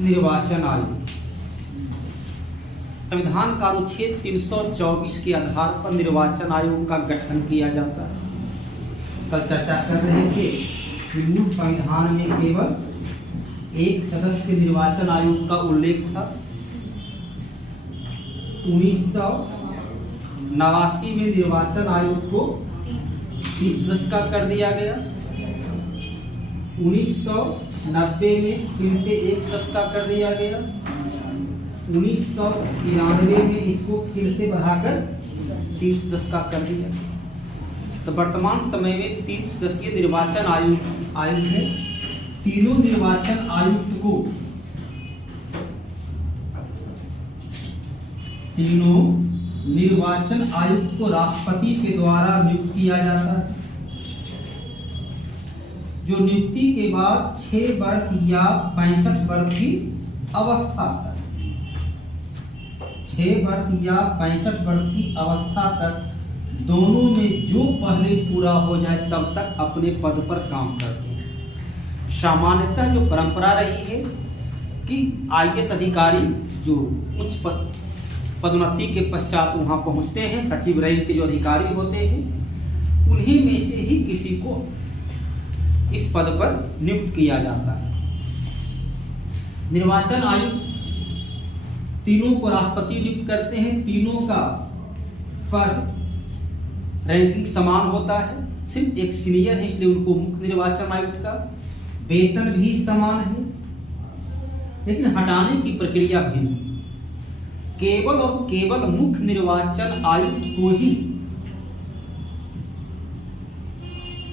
निर्वाचन आयोग। संविधान का अनुच्छेद 324 के आधार पर निर्वाचन आयोग का गठन किया जाता है। कल चर्चा कर रहे थे कि मूल संविधान में केवल एक सदस्य निर्वाचन आयोग का उल्लेख था। 1989 में निर्वाचन आयोग को 3 सदस्य का कर दिया गया। 1990 में फिर से 1 सदस्य का कर दिया गया। 1993 में इसको फिर से बढ़ाकर 3 सदस्य का कर दिया। तो वर्तमान समय में 3 सदस्यीय निर्वाचन आयोग है। तीनों निर्वाचन आयुक्त को राष्ट्रपति के द्वारा नियुक्त किया जाता है, जो नियुक्ति के बाद 6 वर्ष या 65 वर्ष की अवस्था तक 6 वर्ष या 65 वर्ष की अवस्था तक दोनों में जो पहले पूरा हो जाए तब तक अपने पद पर काम करते हैं। सामान्यतः जो परंपरा रही है कि आईएएस अधिकारी जो उच्च पदोन्नति के पश्चात वहां पहुंचते हैं, सचिव रैंक के जो अधिकारी होते हैं, उन्हीं में से ही किसी को इस पद पर नियुक्त किया जाता है। निर्वाचन आयुक्त तीनों को राष्ट्रपति नियुक्त करते हैं। तीनों का पद रैंकिंग समान होता है, सिर्फ एक सीनियर है इसलिए उनको मुख्य निर्वाचन आयुक्त का वेतन भी समान है, लेकिन हटाने की प्रक्रिया भिन्न। केवल और केवल मुख्य निर्वाचन आयुक्त को ही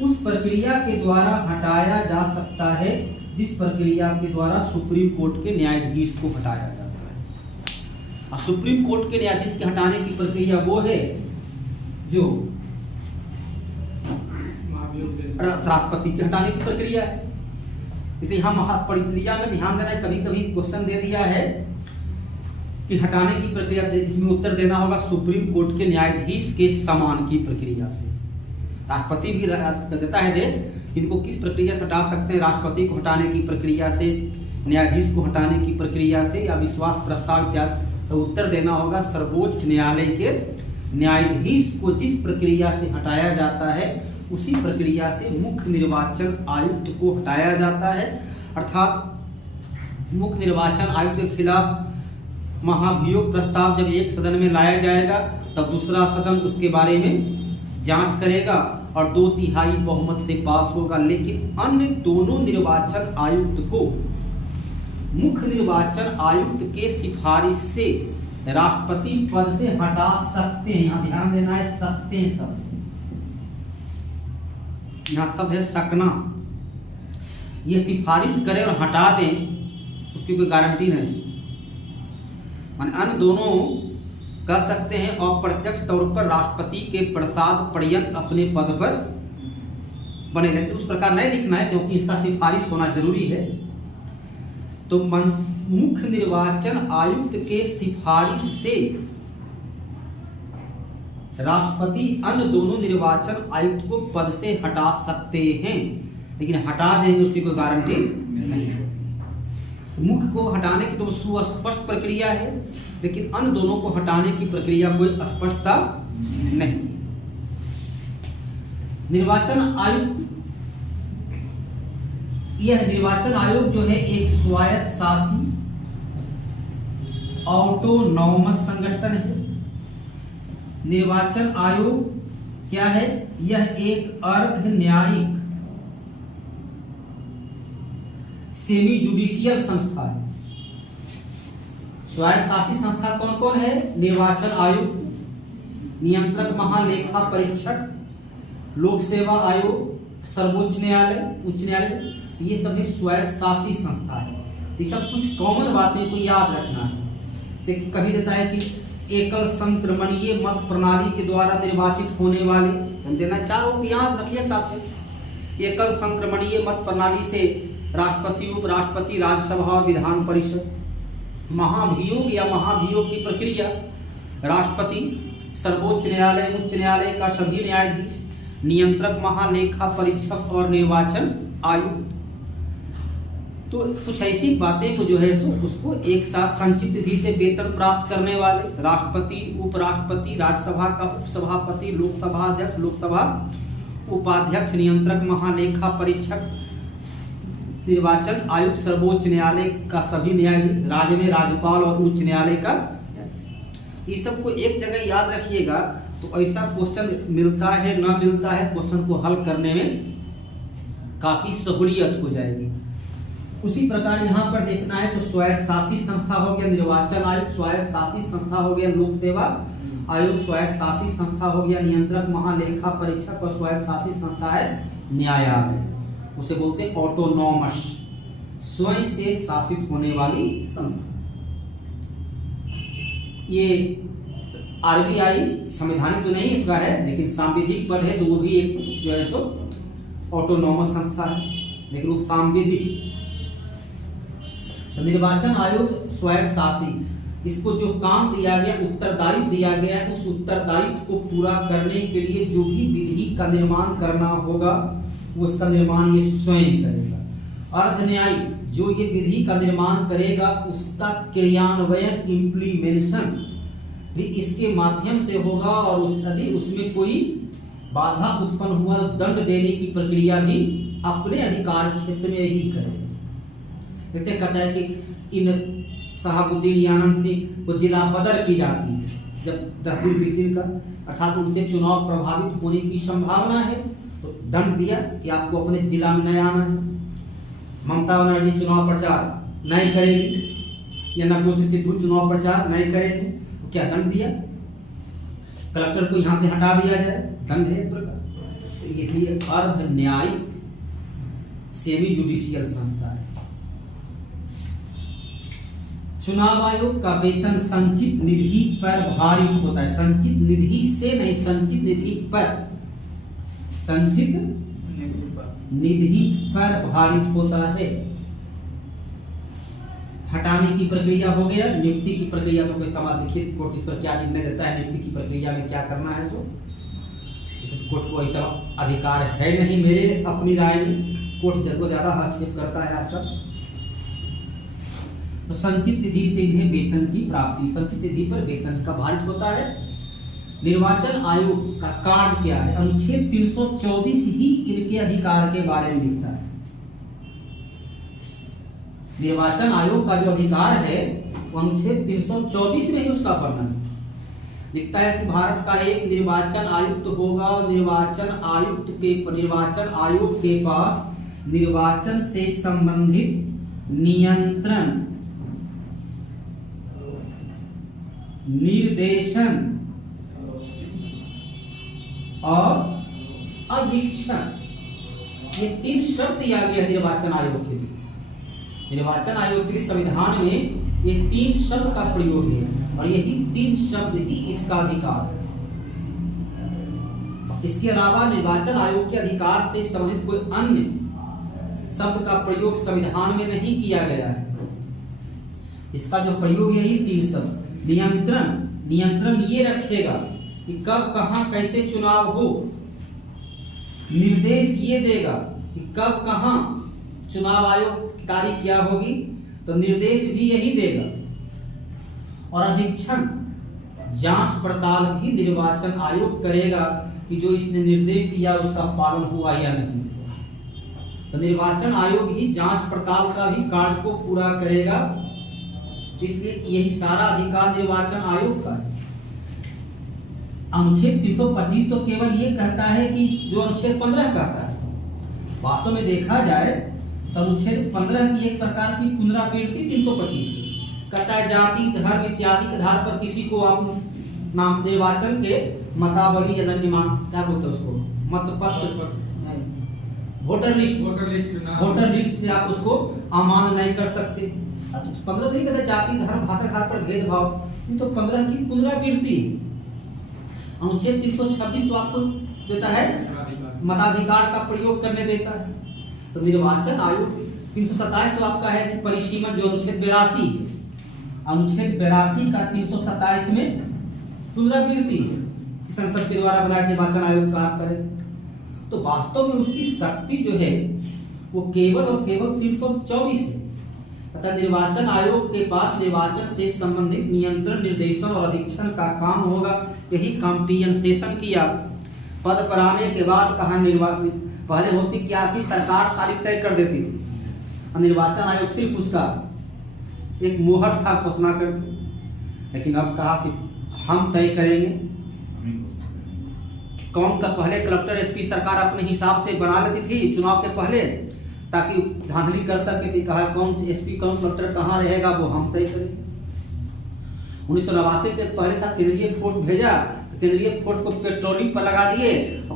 उस प्रक्रिया के द्वारा हटाया जा सकता है जिस प्रक्रिया के द्वारा सुप्रीम कोर्ट के न्यायाधीश को हटाया जाता है। और सुप्रीम कोर्ट के न्यायाधीश के हटाने की प्रक्रिया वो है जो राष्ट्रपति के हटाने की प्रक्रिया है। इसलिए हम प्रक्रिया में ध्यान देना है। कभी कभी क्वेश्चन दे दिया है कि हटाने की प्रक्रिया, इसमें उत्तर देना होगा सुप्रीम कोर्ट के न्यायाधीश के समान की प्रक्रिया से। राष्ट्रपति भी देता है दे इनको किस प्रक्रिया से हटा सकते हैं, राष्ट्रपति को हटाने की प्रक्रिया से, न्यायाधीश को हटाने की प्रक्रिया से, या विश्वास प्रस्ताव इत्यादि। तो उत्तर देना होगा सर्वोच्च न्यायालय के न्यायाधीश को जिस प्रक्रिया से हटाया जाता है उसी प्रक्रिया से मुख्य निर्वाचन आयुक्त को हटाया जाता है। अर्थात मुख्य निर्वाचन आयुक्त के खिलाफ महाभियोग प्रस्ताव जब एक सदन में लाया जाएगा तब दूसरा सदन उसके बारे में जांच करेगा और 2/3 बहुमत से पास होगा। लेकिन अन्य दोनों निर्वाचन आयुक्त को मुख्य निर्वाचन आयुक्त के सिफारिश से राष्ट्रपति पद से हटा सकते हैं। यहाँ ध्यान देना है, सकते हैं शब्द, यहाँ शब्द है सकना। ये सिफारिश करें और हटा दें उसकी कोई गारंटी नहीं। अन्य दोनों कह सकते हैं अप्रत्यक्ष तौर पर राष्ट्रपति के प्रसाद पर्यंत अपने पद पर बने, लेकिन उस प्रकार नहीं लिखना है क्योंकि इसका सिफारिश होना जरूरी है। तो मुख्य निर्वाचन आयुक्त के सिफारिश से राष्ट्रपति अन्य दोनों निर्वाचन आयुक्त को पद से हटा सकते हैं, लेकिन हटा देंगे उसकी कोई गारंटी नहीं है। मुख्य को हटाने की तो सुस्पष्ट प्रक्रिया है, लेकिन अन्य दोनों को हटाने की प्रक्रिया कोई स्पष्टता नहीं। निर्वाचन आयुक्त, यह निर्वाचन आयोग जो है एक स्वायत्त शासी ऑटोनॉमस संगठन है। निर्वाचन आयोग क्या है? यह एक अर्ध न्यायिक सेमी जुडिशियल संस्था है। स्वायत्त शासी संस्था कौन कौन है? निर्वाचन आयुक्त, नियंत्रक महालेखा परीक्षक, लोक सेवा आयोग, सर्वोच्च न्यायालय, उच्च न्यायालय, ये सभी स्वायत्त शासी संस्था है। ये सब कुछ कॉमन बातें को याद रखना है। जैसे कि कभी देता है कि एकल संक्रमणीय मत प्रणाली के द्वारा निर्वाचित होने वाले, हम देना चारों को याद रखिए साथ में। एकल संक्रमणीय मत प्रणाली से राष्ट्रपति, उपराष्ट्रपति, राज्यसभा और विधान परिषद। महाभियोग या महाभियोग की प्रक्रिया, राष्ट्रपति सर्वोच्च न्यायालय, उच्च न्यायालय का सभी न्यायाधीश, नियंत्रक, महालेखा परीक्षक और निर्वाचन आयुक्त। तो कुछ ऐसी बातें को जो है सो उसको एक साथ संचित निधि से वेतन प्राप्त करने वाले राष्ट्रपति, उपराष्ट्रपति, राज्यसभा का उपसभापति, लोकसभा अध्यक्ष, लोकसभा उपाध्यक्ष, नियंत्रक, महालेखा परीक्षक, निर्वाचन आयुक्त, सर्वोच्च न्यायालय का सभी न्यायाधीश, राज्य में राज्यपाल और उच्च न्यायालय का। इस सबको एक जगह याद रखिएगा तो ऐसा क्वेश्चन मिलता है ना मिलता है, क्वेश्चन को हल करने में काफी सहूलियत हो जाएगी। उसी प्रकार यहाँ पर देखना है तो स्वायत्त शासी संस्था हो गया निर्वाचन आयोग, स्वायत्त शासी संस्था हो गया लोक सेवा आयोग, स्वायत्त शासी संस्था हो गया नियंत्रक, महालेखा परीक्षक और स्वायत्त शासी संस्था है न्यायालय। उसे बोलते हैं ऑटोनॉमस, स्वयं से शासित होने वाली संस्था। ये आरबीआई संवैधानिक तो नहीं इसका है लेकिन सांविधिक पद है, तो वो भी एक जो है सो ऑटोनॉमस संस्था है, लेकिन वो सांविधिक। तो निर्वाचन आयोग स्वायत्त शासी, इसको जो काम दिया गया, उत्तरदायित्व दिया गया है, उस उत्तरदायित्व को पूरा करने के लिए जो भी विधि का निर्माण करना होगा वो इसका निर्माण ये स्वयं करेगा। अर्ध न्यायी, जो ये विधि का निर्माण करेगा उसका क्रियान्वयन, इम्प्लीमेंटेशन भी इसके माध्यम से होगा और यदि उसमें कोई बाधा उत्पन्न हुआ तो दंड देने की प्रक्रिया भी अपने अधिकार क्षेत्र में ही करेगा। जैसे कहता है कि इन शहाबुद्दीन आनंद सिंह को जिला बदर की जाती है जब 10 दिन 20 दिन का, अर्थात उनसे चुनाव प्रभावित होने की संभावना है, तो दंड दिया कि आपको अपने जिला में नहीं आना है। ममता बनर्जी चुनाव प्रचार नहीं करेगी या नवजोत सिद्धू चुनाव प्रचार नहीं करेंगे, तो क्या दंड दिया, कलेक्टर को यहाँ से हटा दिया जाए, दंड है एक प्रकार। तो इसलिए अर्ध न्यायिक सेमी जुडिशियल संस्था है। चुनाव आयोग का वेतन संचित निधि पर भारित होता है, संचित निधि से नहीं, संचित निधि पर, संचित निधि पर भारित होता है। हटाने की प्रक्रिया हो गया, नियुक्ति की प्रक्रिया को कोई सवाल देखिए कोर्ट इस पर क्या निर्णय देता है, नियुक्ति की प्रक्रिया में क्या करना है। सो इस कोर्ट को ऐसा अधिकार है नहीं मेरे अपनी राय में, कोर्ट जब ज्यादा हस्तक्षेप करता है आजकल। तो संचित निधि से इन्हें वेतन की प्राप्ति, संचित निधि पर वेतन का भारित होता है। निर्वाचन आयोग का कार्य क्या है, अनुच्छेद 324 ही इनके अधिकार के बारे में लिखता है। निर्वाचन आयोग का जो अधिकार है वो अनुच्छेद 324 में ही उसका वर्णन लिखता है कि भारत का एक निर्वाचन आयुक्त होगा और निर्वाचन आयोग के पास निर्वाचन से संबंधित नियंत्रण, निर्देशन और अधीक्षण, ये 3 शब्द दिया गया निर्वाचन आयोग के लिए। निर्वाचन आयोग के लिए संविधान में ये 3 शब्द का प्रयोग है और यही 3 शब्द ही इसका अधिकार है। इसके अलावा निर्वाचन आयोग के अधिकार से संबंधित कोई अन्य शब्द का प्रयोग संविधान में नहीं किया गया है। इसका जो प्रयोग है यही 3 शब्द। नियंत्रण ये रखेगा कि कब कहां कैसे चुनाव हो, निर्देश ये देगा कि कब कहां चुनाव आयोग की तारीख क्या होगी, तो निर्देश भी यही देगा। और अधीक्षण, जांच पड़ताल भी निर्वाचन आयोग करेगा कि जो इसने निर्देश दिया उसका पालन हुआ या नहीं। तो निर्वाचन आयोग ही जांच पड़ताल का भी कार्य को पूरा करेगा, इसलिए यही सारा अधिकार निर्वाचन आयोग का है। अनुच्छेद 325 तो केवल ये कहता है कि जो अनुच्छेद 15 कहता है, वास्तव में देखा जाए तो अनुच्छेद 15 की एक प्रकार की पुनरावृत्ति 325 कहता है जाति, धर्म इत्यादि के आधार पर किसी को आप नाम निर्वाचन के मतावली या क्या बोलते हैं उसको, मतपत्र, वोटर लिस्ट से आप उसको अमान्य नहीं कर सकते। 15 तो नहीं कहता जाति, धर्म, भाषा के आधार पर भेदभाव, तो 15 की पुनरावृत्ति। अनुच्छेद 326 तो आपको देता है मताधिकार का प्रयोग करने देता है। तो निर्वाचन आयोग 327 तो आपका है कि परिसीमन, जो अनुच्छेद 82 अनुच्छेद 82 का 327 में पुनरावृत्ति है। कि संसद के द्वारा बनाया निर्वाचन आयोग कार्य करे, तो वास्तव में उसकी शक्ति जो है वो केवल और केवल 324 है। अतः निर्वाचन आयोग के पास निर्वाचन से संबंधित नियंत्रण, निर्देशन और अधीक्षण का काम होगा। यही काम टीएन शेषन किया। पद पर आने के बाद कहा निर्वाचन पहले होती क्या थी, सरकार तारीख तय कर देती थी, निर्वाचन आयोग सिर्फ उसका एक मोहर था, घोषणा कर दी। लेकिन अब कहा कि हम तय करेंगे कौन का पहले कलेक्टर एसपी सरकार अपने हिसाब से बना लेती थी चुनाव के पहले, ताकि धांधली कर सके थी। कहा कौन एसपी कौन कलेक्टर कहाँ रहेगा वो हम तय करेंगे। 1989 के पहले था केंद्रीय फोर्स भेजा, तो केंद्रीय फोर्स को पेट्रोलिंग पर लगा दिए,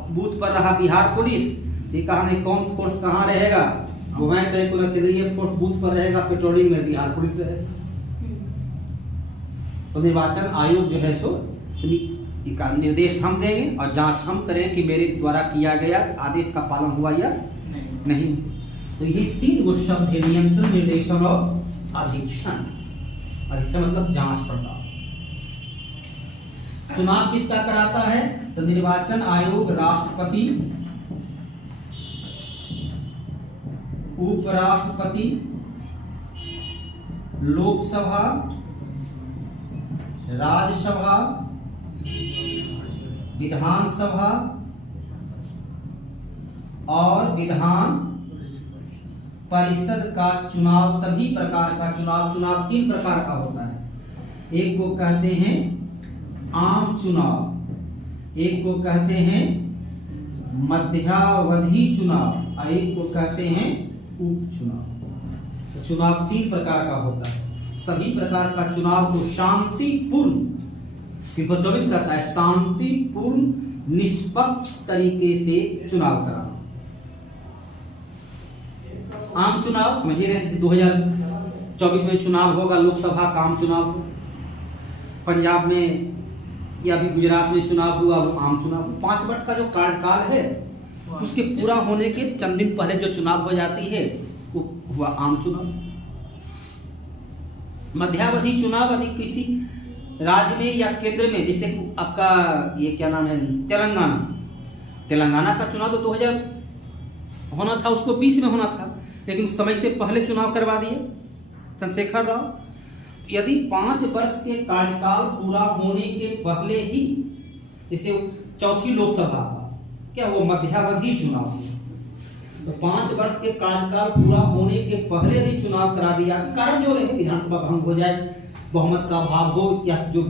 बूथ पर रहा बिहार पुलिस। ये कहा नहीं कौन फोर्स कहाँ रहेगा, वो तय को केंद्रीय फोर्स बूथ पर रहेगा, पेट्रोलिंग में बिहार पुलिस रहेगा। तो निर्वाचन आयोग जो है सो निर्देश हम देंगे और जांच हम करें कि मेरे द्वारा किया गया आदेश का पालन हुआ या नहीं। तो ये 3 गो शब्द है, नियंत्रण, निर्देशन और अधीक्षण। अधीक्षण मतलब जांच पड़ताल। चुनाव किसका कराता है, तो निर्वाचन आयोग राष्ट्रपति, उपराष्ट्रपति, लोकसभा, राज्यसभा, विधानसभा और विधान परिषद का चुनाव, सभी प्रकार का चुनाव 3 प्रकार का होता है। एक को कहते हैं आम चुनाव, एक को कहते हैं मध्यावधि चुनाव और एक को कहते हैं उपचुनाव। चुनाव 3 प्रकार का होता है। सभी प्रकार का चुनाव को शांतिपूर्ण 324 कहता है, शांतिपूर्ण निष्पक्ष तरीके से चुनाव कराना। आम चुनाव समझिए रहे, जैसे 2024 में चुनाव होगा, लोकसभा का आम चुनाव, पंजाब में या भी गुजरात में चुनाव हुआ, वो आम चुनाव। 5 वर्ष का जो कार्यकाल है उसके पूरा होने के चंद दिन पहले जो चुनाव हो जाती है वो हुआ आम चुनाव। मध्यावधि चुनाव यदि किसी राज्य में या केंद्र में, जैसे आपका ये क्या नाम है तेलंगाना का चुनाव तो 2000 होना था, उसको 20 में होना था, लेकिन समय से पहले चुनाव करवा दिए चंद्रशेखर राव। यदि 5 वर्ष के कार्यकाल पूरा होने के पहले ही, जैसे 4थी लोकसभा का क्या वो मध्यावधि चुनाव, तो 5 वर्ष के कार्यकाल पूरा होने के पहले यदि चुनाव करा दिया, कारण जो रहे विधानसभा भंग हो जाए, बहुमत का अभाव हो या जो,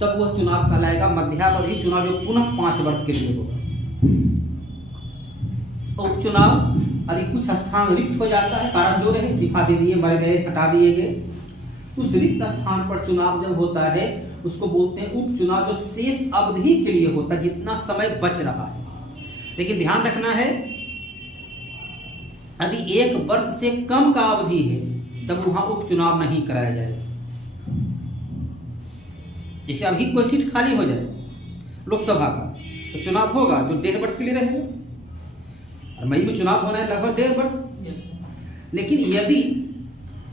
तब वह चुनाव कहलाएगा मध्यावधि चुनाव, जो पुनः 5 वर्ष के लिए होगा। उपचुनाव यदि कुछ स्थान रिक्त हो जाता है, कारण जो रहे इस्तीफा दे दिए, मर गए, हटा दिए गए, उस रिक्त स्थान पर चुनाव जब होता है उसको बोलते हैं उपचुनाव, जो शेष अवधि के लिए होता है, जितना समय बच रहा है। लेकिन ध्यान रखना है यदि 1 वर्ष से कम का अवधि है तब वहां उपचुनाव नहीं कराया जाएगा। जैसे अभी कोई सीट खाली हो जाए लोकसभा का, तो चुनाव होगा जो 1.5 वर्ष के लिए रहेगा, और मई में चुनाव होना है लगभग 1.5 वर्ष। लेकिन यदि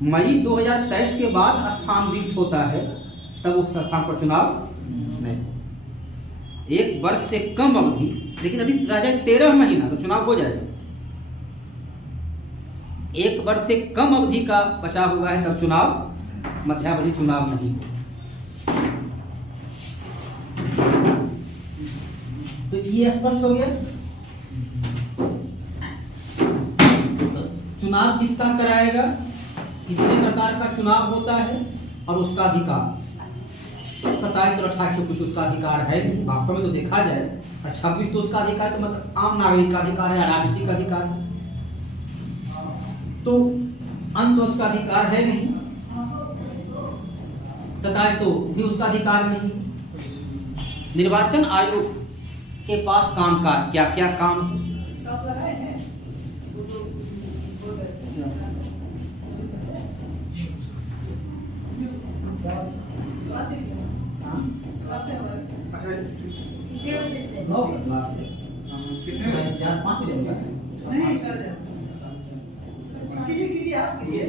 मई 2023 के बाद स्थान रिक्त होता है तब उस स्थान पर चुनाव नहीं। 1 वर्ष से कम अवधि, लेकिन यदि रह जाए 13 महीना तो चुनाव हो जाएगा। 1 वर्ष से कम अवधि का बचा हुआ है तब चुनाव, मध्यावधि चुनाव नहीं। तो ये स्पष्ट हो गया। चुनाव किसका कराएगा, कितने प्रकार का चुनाव होता है और उसका अधिकार। 27 और 28 तो कुछ उसका अधिकार है, वास्तव में तो देखा जाए, और 26 तो उसका अधिकार तो मतलब आम नागरिक का अधिकार है, राजनीतिक अधिकार है, तो अंत तो उसका अधिकार है नहीं। 27 तो भी उसका अधिकार नहीं। निर्वाचन आयोग के पास काम का क्या क्या काम है,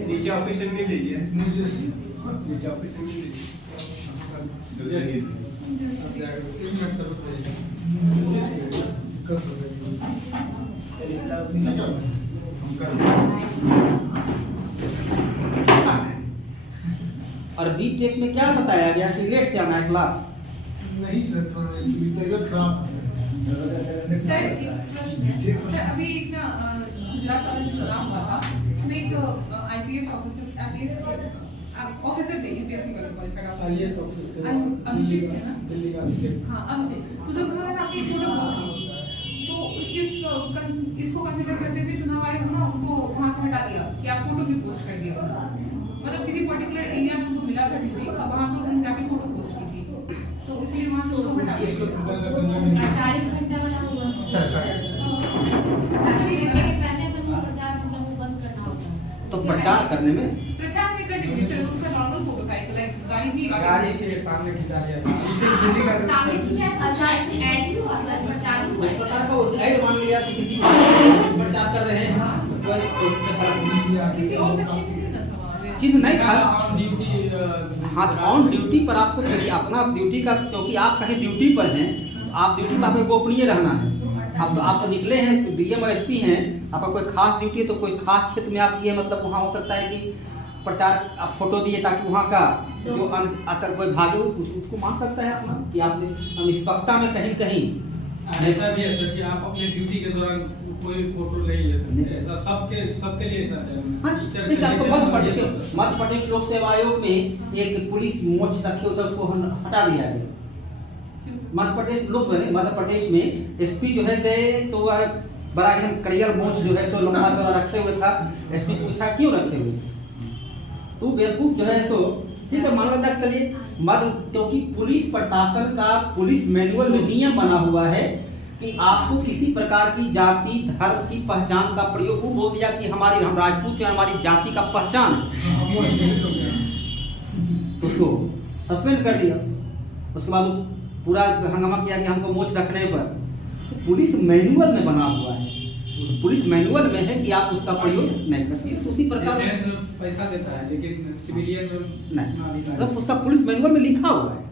नीचे ऑफिशियल में लीजिए, नीचे ऑफिशियल में लीजिए। और बीटेक में क्या बताया गया कि लेट से आना है क्लास? नहीं सर, तबीयत खराब है सर एक प्रश्न है सर, अभी एक ना गुजरात वाला जो चुनाव हुआ था उसमें एक आईपीएस ऑफिसर थे यूपीएससी का क्वालिफाइड आईएएस ऑफिसर अभिषेक है ना? दिल्ली का अभिषेक। हाँ अभिषेक, तो जब उन्होंने अपनी फोटो पोस्ट की थी तो इसको कंसिडर करते हुए चुनाव आयोग ना उनको वहां से हटा दिया कि आप फोटो भी पोस्ट कर दिया, मतलब किसी पर्टिकुलर एरिया में उनको मिला था ड्यूटी, अब वहां पर उन्होंने जाके फोटो पोस्ट की थी तो इसलिए वहां से उसको हटा दिया। 40 घंटा वाला हुआ तो प्रचार करने में प्रचार में कर ड्यूटी सर, उसका नॉर्मल फोटो था लाइक गाड़ी भी गाड़ी के सामने खिंचा दिया था। इसे दिल्ली का सामने खींचा है, प्रचार की ऐड भी हुआ सर, प्रचार भी हुआ एक है। प्रकार का उस ऐड मान लिया कि किसी प्रचार कर रहे हैं, किसी और का चिन्ह नहीं था वहाँ पे। चिन्ह नहीं था। ऑन ड्यूटी हाँ, ऑन ड्यूटी पर आपको करिए अपना ड्यूटी का, क्योंकि आप कहीं ड्यूटी पर हैं, आप ड्यूटी पर आपको गोपनीय रहना है। आप तो निकले हैं, डीएम और एसपी हैं, आपका कोई खास ड्यूटी है तो कोई खास क्षेत्र में आप दिए, मतलब वहाँ हो सकता है कि प्रचार आप फोटो दिए ताकि वहाँ का जो अगर कोई भागे उसको मान सकता है अपना कि आपने निष्पक्षता में कहीं कहीं ऐसा भी है सर कि आप अपने ड्यूटी के दौरान कोई फोटो नहीं ले सकते, ऐसा सबके लिए ऐसा है। हाँ, जैसे आपको मध्य प्रदेश लोक सेवा आयोग में एक पुलिस मोच रखे होता है, उसको हटा दिया गया। मध्य प्रदेश मध्य प्रदेश में एसपी जो है गए तो वह बड़ा एकदम कड़ियल मोच जो है सो लंबा चौड़ा रखे हुए था। एसपी पूछा क्यों रखे हुए, तू बेवकूफ जो है सो ठीक है मान लो तक चलिए मध्य, क्योंकि पुलिस प्रशासन का पुलिस मैनुअल में नियम बना हुआ है कि आपको किसी प्रकार की जाति धर्म की पहचान का प्रयोग, वो बोल दिया कि हम राजपूत हैं, हमारी जाति का पहचान, तो उसको सस्पेंड कर दिया। उसके बाद पूरा हंगामा किया कि हमको मोच रखने पर, पुलिस मैनुअल में बना हुआ है, पुलिस मैनुअल में है कि आप उसका प्रयोग नहीं कर सकते। उसी प्रकार पैसा देता है लेकिन सिविलियन नहीं, मतलब उसका पुलिस मैनुअल में लिखा हुआ है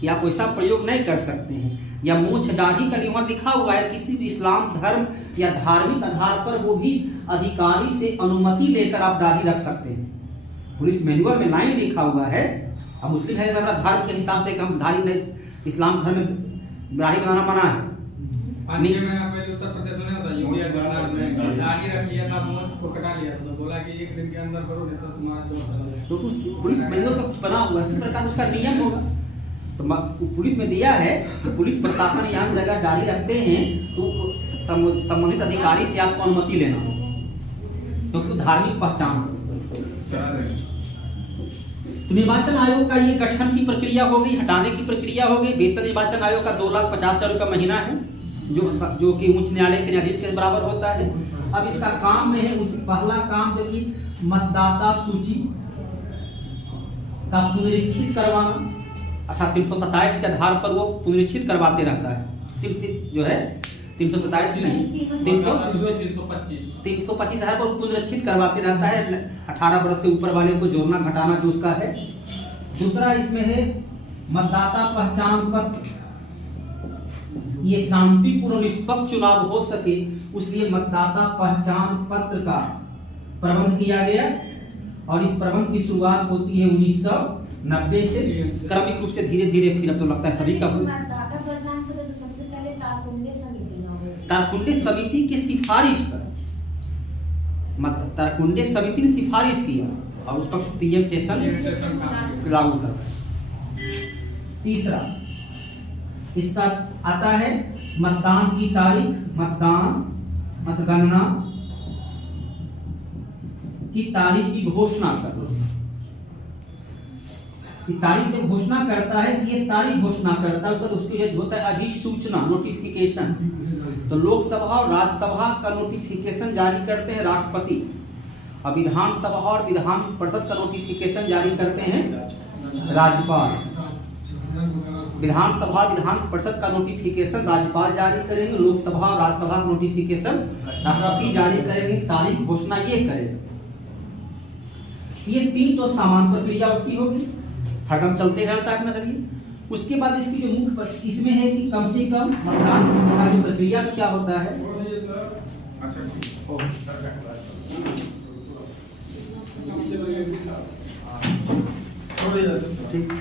कि आप वैसा प्रयोग नहीं कर सकते हैं। या मूछ दाढ़ी का वहाँ लिखा हुआ है किसी भी इस्लाम धर्म या धार्मिक आधार पर वो भी अधिकारी से अनुमति लेकर आप दाढ़ी रख सकते हैं। पुलिस मैनुअल में लाइन लिखा हुआ है। अब मुस्लिम है धर्म के हिसाब से हम दाढ़ी नहीं, इस्लाम धर्म में दाढ़ी बनाना मना है। 5 महीना पहले उत्तर प्रदेश में होता यूरिया गवर्नर में दाढ़ी रख लिया था, मोच को कटा लिया था, तो बोला कि 1 दिन के अंदर करो नहीं तो तुम्हारा जॉब चला जाएगा। तो पुलिस मैनुअल का कुछ बना हुआ है, इस प्रकार उसका नियम होगा। तो पुलिस में दिया है कि पुलिस प्रशासन यहाँ जगह दाढ़ी रखते हैं तो संबंधित अधिकारी से आपको अनुमति लेना होगा, क्योंकि धार्मिक पहचान। तो निर्वाचन आयोग का ये गठन की प्रक्रिया हो गई, हटाने की प्रक्रिया हो गई। वेतन निर्वाचन आयोग का 2,50,000 रुपया महीना है, जो कि उच्च न्यायालय के न्यायाधीश के बराबर होता है। अब इसका काम में है पहला काम जो कि मतदाता सूची का पुनरीक्षित करवाना, अर्थात 327 के आधार पर वो पुनरीक्षित करवाते रहता है। जो है 327 नहीं 325 है, वो पुनरीक्षित करवाते रहता है। 18 वर्ष से ऊपर वाले को जोड़ना घटाना जो उसका है। दूसरा इसमें है मतदाता पहचान पत्र, ये शांतिपूर्ण निष्पक्ष चुनाव हो सके उसलिए मतदाता पहचान पत्र का प्रबंध किया गया। और इस प्रबंध की शुरुआत होती है 1990 से, क्रमिक रूप से धीरे धीरे फिर अब तो लगता है सभी का मतदाता पहचान पत्र तो सबसे पहले तारकुंडे समिति के सिफारिश पर तारकुंडे समिति ने सिफारिश किया और उस पर टीएम सेशन लागू कर। तीसरा इसका आता है मतदान की तारीख, मतगणना की तारीख की घोषणा करना। इस तारीख की घोषणा करता है कि ये तारीख घोषणा करता है, उसके होता है अधिसूचना, नोटिफिकेशन। तो लोकसभा और राज्यसभा का नोटिफिकेशन जारी करते हैं राष्ट्रपति, और विधानसभा और विधान परिषद का नोटिफिकेशन जारी करते हैं राज्यपाल। विधानसभा विधान परिषद का नोटिफिकेशन राज्यपाल जारी करेंगे, लोकसभा और राज्यसभा का नोटिफिकेशन राष्ट्रपति जारी करेंगे, तारीख घोषणा ये करेगा। ये 3 तो सामान्य प्रक्रिया उसकी होगी, हरदम चलते रहता है अपना। चलिए उसके बाद इसकी जो मुख्य इसमें है कि कम से कम मतदान की प्रक्रिया में क्या होता है। ठीक।